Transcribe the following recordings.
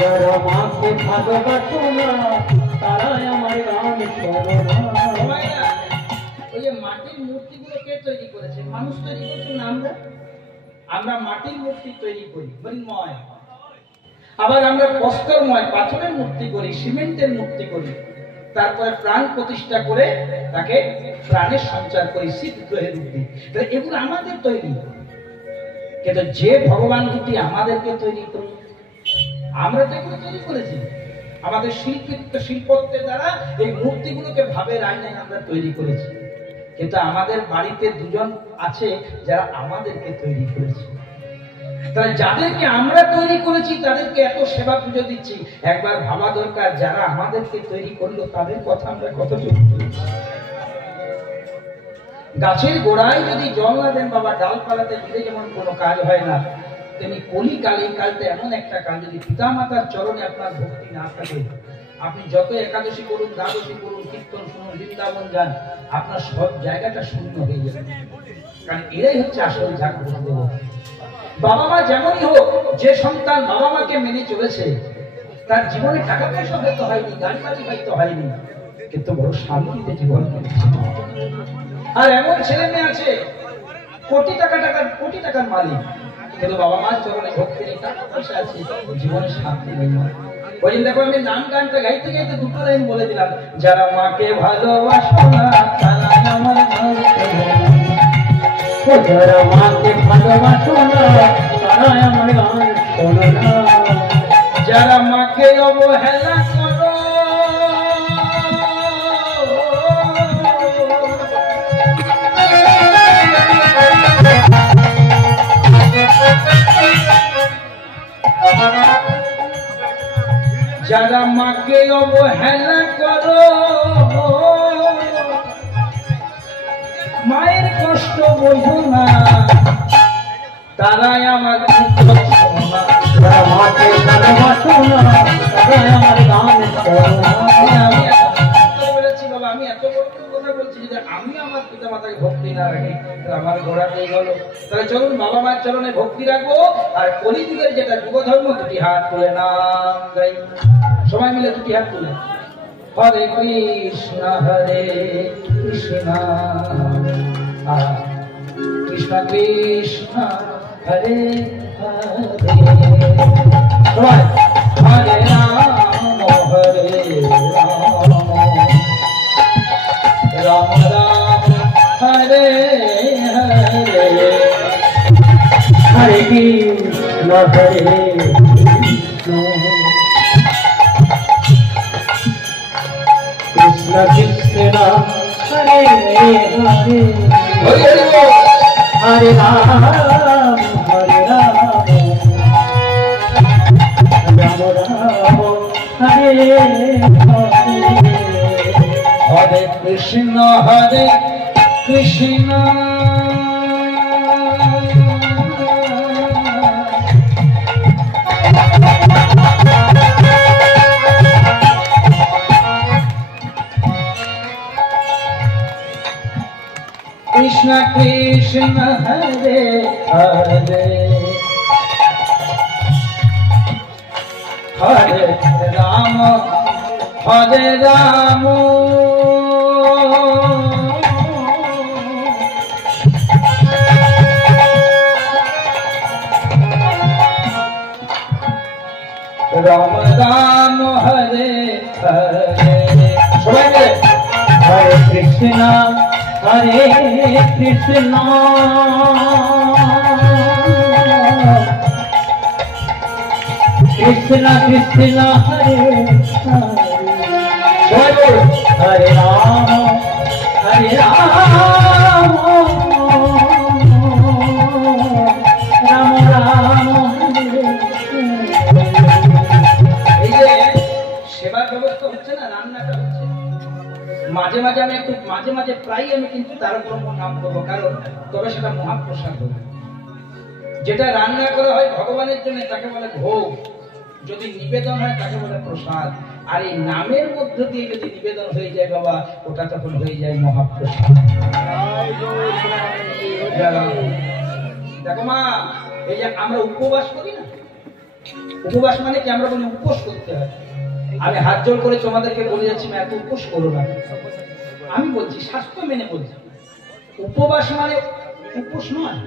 যারা মাকে ভালোবাসো না তারাই আমার গান শোনো না। ওই যে মাটির মূর্তিগুলো কে তৈরি করেছে? মানুষ তৈরি করেছে না আমরা? আমরা মাটির মূর্তি তৈরি করি মৃন্ময়, আবার আমরা প্রস্তরময় পাথরের মূর্তি করি, সিমেন্টের মূর্তি করি, তারপরে প্রাণ প্রতিষ্ঠা করে তাকে প্রাণের সঞ্চার করি শীত গ্রহের রূপে। এগুলো আমাদের তৈরি, কিন্তু যে ভগবান দুটি আমাদেরকে তৈরি করি, আমরা তো এগুলো তৈরি করেছি আমাদের শিল্পত্বের দ্বারা। এই মূর্তিগুলোকে ভাবের আয়নায় আমরা তৈরি করেছি, কিন্তু আমাদের বাড়িতে দুজন আছে যারা আমাদেরকে তৈরি করেছে। তাহলে যাদেরকে আমরা তৈরি করেছি তাদেরকে এত সেবা পুজো দিচ্ছি, একবার ভাবা দরকার যারা আমাদেরকে তৈরি করলো তাদের কথা আমরা কতটুকু করেছি। গাছের গোড়ায় যদি জল না দেন বাবা, ডালপালাতে দিলে যেমন কোনো কাজ হয় না, তেমনি কলিকাল, এই কালটা এমন একটা কাল, যদি পিতা মাতার চরণে আপনার ভক্তি না থাকে, আপনি যত একাদশী করুন, দ্বাদশী করুন, কীর্তন শুনুন, বৃন্দাবন যান, আপনার সব জায়গাটা শূন্য হয়ে যাবে। কারণ এরাই হচ্ছে আসল জাগ্রত দেবতা। বাবা মা যেমনই হোক, যে সন্তান বাবা মাকে মেনে চলেছে তার জীবনে টাকা পয়সা হয়তো হয়নি, গাড়ি বাড়ি হয়তো হয়নি, কিন্তু বড় শান্তিতে জীবন কেটেছে। আর এমন ছেলে মেয়ে আছে কোটি টাকার মালিক, কিন্তু বাবা মার চরণে ভক্তি নেই, টাকা পয়সা আছে, জীবনে শান্তি নেই। ওই দেখো আমি নাম গানটা গাইতে গাইতে দুটো লাইন বলে দিলাম, যারা মাকে ভালোবাসো না তারা আমার যারা মাকে ভালোবাসো না তারাই আমার গান শোনো না। যারা মাকে অবহেলা করো, যারা মাকে অবহেলা করো, মায়ের কষ্ট বোঝো না, তারাই আমার সোনা। যারা মাকে ভালোবাসো না তারাই আমার গান শোনো না। বাবা আমি এত বড় কথা বলছি, যদি আমি আমার পিতা মাতাকে ভক্তি না রাখি আমার ঘোড়া পেয়ে গেল। তাহলে চলুন বাবা মায়ের চরণে ভক্তি রাখবো, আর কলিযুগের যেটা যুগধর্ম, দুটি হাত তুলে নাম গাই, সবাই মিলে দুটি হাত তুলে হরে কৃষ্ণ কৃষ্ণ কৃষ্ণ হরে হরে, সবাই হরে রাম রাম রাম হরে হরে, হরে কৃষ্ণ হরে কৃষ্ণ কৃষ্ণ কৃষ্ণ হরে হরে, হরে রাম হরে রাম, রাম রাম হরে হরে, হরে কৃষ্ণ কৃষ্ণ কৃষ্ণ কৃষ্ণ হরে হরে, হরে রাম হরে রাম, রাম রাম হরে হরে, সবাই মিলে হরে কৃষ্ণ কৃষ্ণ কৃষ্ণ হরে হরে, হরে রাম রাম রাম হরে। এই যে সেবার ব্যবস্থা হচ্ছে না, রান্নাটা হচ্ছে, মাঝে মাঝে আমি একটু মাঝে প্রায় আমি কিন্তু তারকব্রহ্ম নাম করবো, কারণ তবে সেটা মহাপ্রসাদ হবে। যেটা রান্না করা হয় ভগবানের জন্য তাকে বলে ভোগ, যদি নিবেদন হয় তাকে বলে প্রসাদ, আর এই নামের মধ্য দিয়ে যদি নিবেদন হয়ে যায় বাবা, ওটা তখন হয়ে যায় মহাপ্রসাদ। দেখো মা, এই যে আমরা উপবাস করি না, উপবাস মানে কি আমরা বলি উপোস করতে হয়। আমি হাত জোড় করে তোমাদেরকে বলে যাচ্ছি না এত উপোস করো না। আমি বলছি স্বাস্থ্য মেনে বলছি, উপবাস মানে উপোস নয়।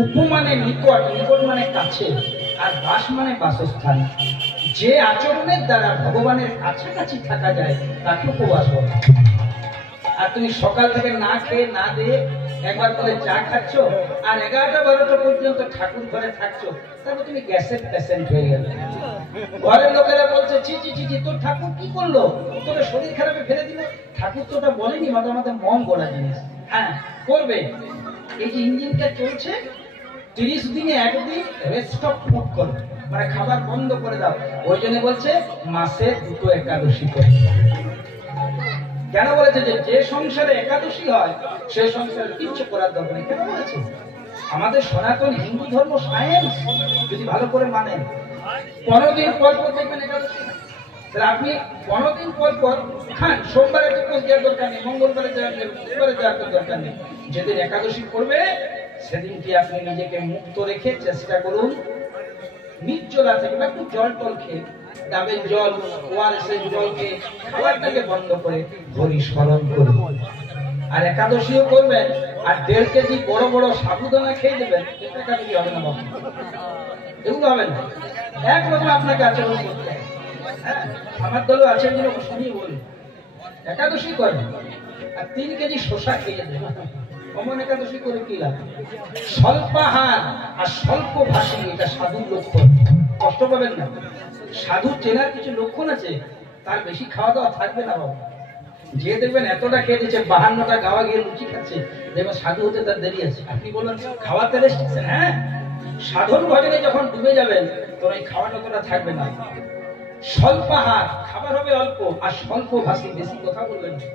উপ মানে নিকট, নিকট মানে কাছে, আর বাস মানে বাসস্থান। যে আচরণের দ্বারা ভগবানের কাছাকাছি থাকা যায় তাকে উপবাস বলে। আর তুমি সকাল থেকে না খেয়ে না দিয়ে একবার করে চা খাচ্ছ আর 11টা 12টা পর্যন্ত ঠাকুর ঘরে থাকছো, তারপর তুমি গ্যাসের পেশেন্ট হয়ে গেলে। ঘরের লোকেরা বলছে ছি ছি ছি ছি, তোর ঠাকুর কি করলো, তোর শরীর খারাপে ফেলে দিল। ঠাকুর তো ওটা বলেনি, মাথা মাথা মন গড়া জিনিস। হ্যাঁ করবে, এই যে ইঞ্জিনটা চলছে 30 দিনে একদিন রেস্ট অফ ফুড করো, মানে খাবার বন্ধ করে দাও। ওই জন্য বলছে মাসে 2 একাদশী করে। কেন বলেছে যে সংসারে একাদশী হয় সে সংসারে কিচ্ছু করার দরকার নেই। কেন বলেছে? আমাদের সনাতন হিন্দু ধর্ম সায়েন্স যদি ভালো করে মানেন, 15 দিন পর পর দেখবেন একাদশী। তাহলে আপনি 15 দিন পর পর খান, সোমবারে তো উপোস দেওয়ার দরকার নেই, মঙ্গলবারে দেওয়ার নেই, বুধবারে দেওয়ার দরকার নেই। যেদিন একাদশী করবে সেদিন কি আপনি নিজেকে মুক্ত রেখে চেষ্টা করুন নির্জলা থেকে বা একটু জল টল খেয়ে, ডাবের জল, ওআরএসের জল খেয়ে খাবারটাকে বন্ধ করে হরি স্মরণ করুন। আর একাদশীও করবেন আর 1.5 কেজি বড় বড় সাবুদানা খেয়ে দেবেন, এটা একাদশী হবে না বাবা, এগুলো হবে না। একরকম আপনাকে আচরণ করতে হবে। হ্যাঁ, আমার দলও আছে যিনি শুনিয়ে বলি একাদশী করেন আর 3 কেজি শসা খেয়ে দেবেন, অমন একাদশী করে কি লাভ? স্বল্পাহার আর স্বল্প ভাষী এটা সাধুর লক্ষণ, কষ্ট পাবেন না। সাধু চেনার কিছু লক্ষণ আছে, তার বেশি খাওয়া দাওয়া থাকবে না বাবা। যে দেখবেন এতটা খেয়ে দিচ্ছে, 52টা গাওয়া গিয়ে লুচি খাচ্ছে, দেখবেন সাধু হতে তার দেরি আছে। আপনি বলবেন খাওয়াতে রেস্ট্রিকশন, হ্যাঁ সাধন ভজনে যখন ডুবে যাবেন তোর এই খাওয়াটা তোরা থাকবে না। স্বল্পাহার, খাবার হবে অল্প, আর স্বল্প ভাষী, বেশি কথা বলবেন না।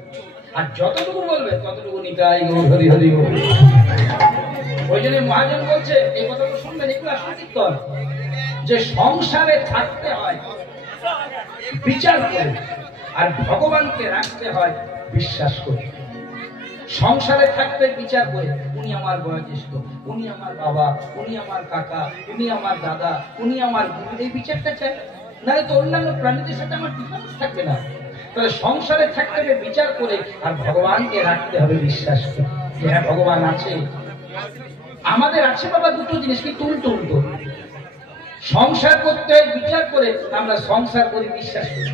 আর যতটুকু বলবেন ততটুকু নিতাই গৌর হরি হরি বল। ওই জন্য মহাজন বলছে, এই কথাটা শুনবেন একটু আসুন কীর্তন, যে সংসারে থাকতে হয় বিচার করে আর ভগবানকে রাখতে হয় বিশ্বাস করে। সংসারে থাকতে বিচার করে, উনি আমার বয়োজ্যেষ্ঠ, উনি আমার বাবা, উনি আমার কাকা, উনি আমার দাদা, উনি আমার গুরু, এই বিচারটা চাই, নাহলে তো অন্যান্য প্রাণীদের সাথে আমার ডিফারেন্স থাকবে না। তবে সংসারে থাকতে হবে বিচার করে আর ভগবানকে রাখতে হবে বিশ্বাস করে, যে হ্যাঁ ভগবান আছে। আমাদের আছে বাবা দুটো জিনিস, কিন্তু উল্টো উল্টো। সংসার করতে হয় বিচার করে, আমরা সংসার করি বিশ্বাস করি।